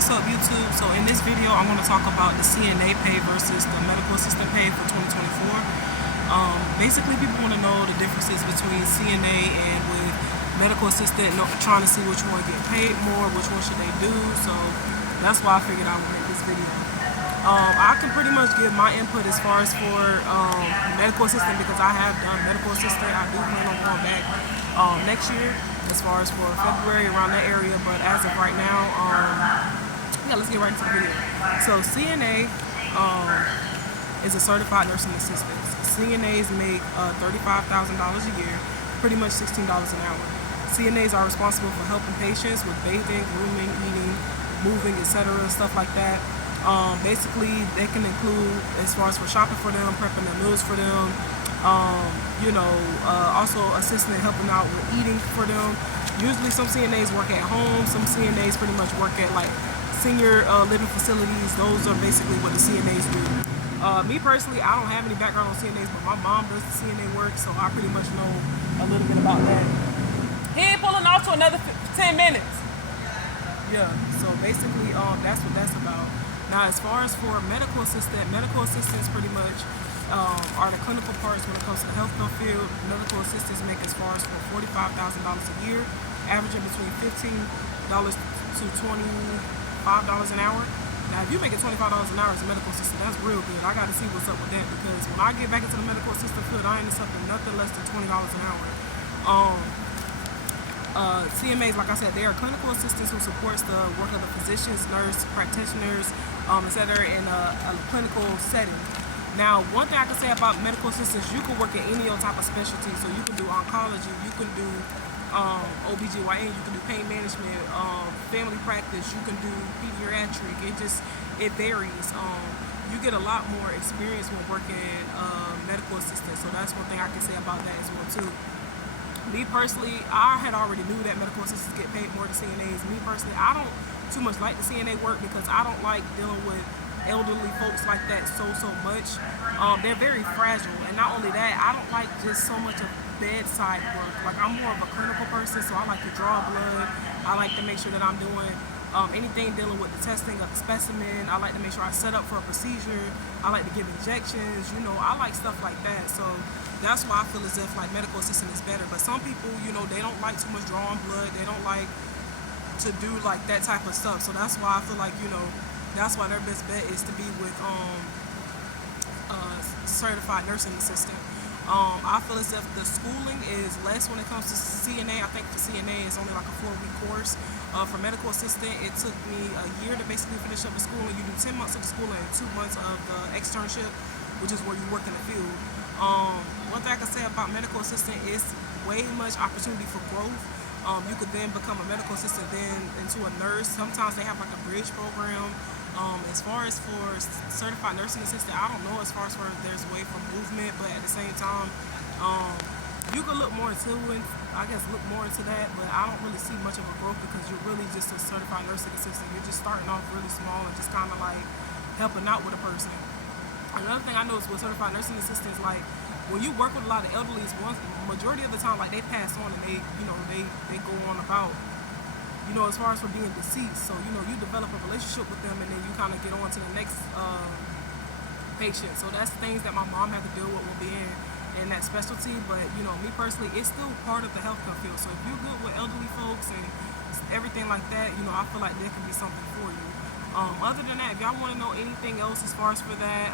What's up, YouTube? So in this video I'm going to talk about the CNA pay versus the medical assistant pay for 2024. Basically, people want to know the differences between CNA and with medical assistant, trying to see which one get paid more, which one should they do. So that's why I figured I would make this video. I can pretty much give my input as far as for medical assistant, because I have done medical assistant. I do plan on going back next year, as far as for February, around that area. But as of right now, yeah, let's get right into the video. So CNA is a certified nursing assistant. CNAs make $35,000 a year, pretty much $16 an hour. CNAs are responsible for helping patients with bathing, grooming, eating, moving, etc., stuff like that. Basically, they can include, as far as for shopping for them, prepping their meals for them, also assisting and helping out with eating for them. Usually some CNAs work at home, some CNAs pretty much work at like senior living facilities. Those are basically what the CNAs do. Me personally, I don't have any background on CNAs, but my mom does the CNA work, so I pretty much know a little bit about that. He ain't pulling off to another 10 minutes. Yeah, so basically that's what that's about. Now, as far as for medical assistants pretty much are the clinical parts when it comes to the healthcare field. Medical assistants make as far as for $45,000 a year, averaging between $15 to $25 an hour. Now, if you're making $25 an hour as a medical assistant, that's real good. I got to see what's up with that, because when I get back into the medical assistant field, I ain't accepting nothing less than $20 an hour. CMAs, like I said, they are clinical assistants who supports the work of the physicians, nurse, practitioners, etc. in a clinical setting. Now, one thing I can say about medical assistants, you can work in any type of specialty. So you can do oncology, you can do OBGYN, you can do pain management, family practice, you can do pediatric. It varies. You get a lot more experience when working medical assistant. So that's one thing I can say about that as well too. Me personally, I had already knew that medical assistants get paid more than CNAs. Me personally, I don't too much like the CNA work, because I don't like dealing with elderly folks like that so much. They're very fragile, and not only that, I don't like just so much of bedside work. Like, I'm more of a clinical person, so I like to draw blood. I like to make sure that I'm doing anything dealing with the testing of the specimen. I like to make sure I set up for a procedure. I like to give injections. I like stuff like that. So that's why I feel as if like medical assistant is better. But some people, they don't like too much drawing blood. They don't like to do like that type of stuff. So that's why I feel like, that's why their best bet is to be with certified nursing assistant. I feel as if the schooling is less when it comes to CNA. I think for CNA it's only like a 4-week course. For medical assistant, it took me a year to basically finish up the schooling. You do 10 months of the schooling and 2 months of the externship, which is where you work in the field. One thing I can say about medical assistant is way much opportunity for growth. You could then become a medical assistant, then into a nurse. Sometimes they have like a bridge program. As far as for certified nursing assistant, I don't know as far as for there's a way for movement, but at the same time, you could look more into it. I guess look more into that, but I don't really see much of a growth, because you're really just a certified nursing assistant. You're just starting off really small and just kind of like helping out with a person. Another thing I noticed with certified nursing assistants, like when you work with a lot of elderlies, majority of the time, like they pass on and they go on about, as far as for being deceased. So, you develop a relationship with them, and then you kind of get on to the next patient. So that's things that my mom had to deal with being in that specialty. But, me personally, it's still part of the healthcare field. So if you're good with elderly folks and everything like that, I feel like there can be something for you. Other than that, if y'all want to know anything else as far as for that,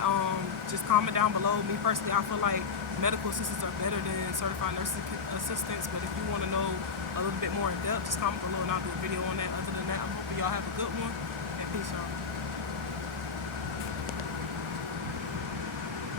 just comment down below. Me personally, I feel like medical assistants are better than certified nursing assistants. But if you want to know a little bit more in depth, just comment below and I'll do a video on that. Other than that, I'm hoping y'all have a good one, and peace, y'all.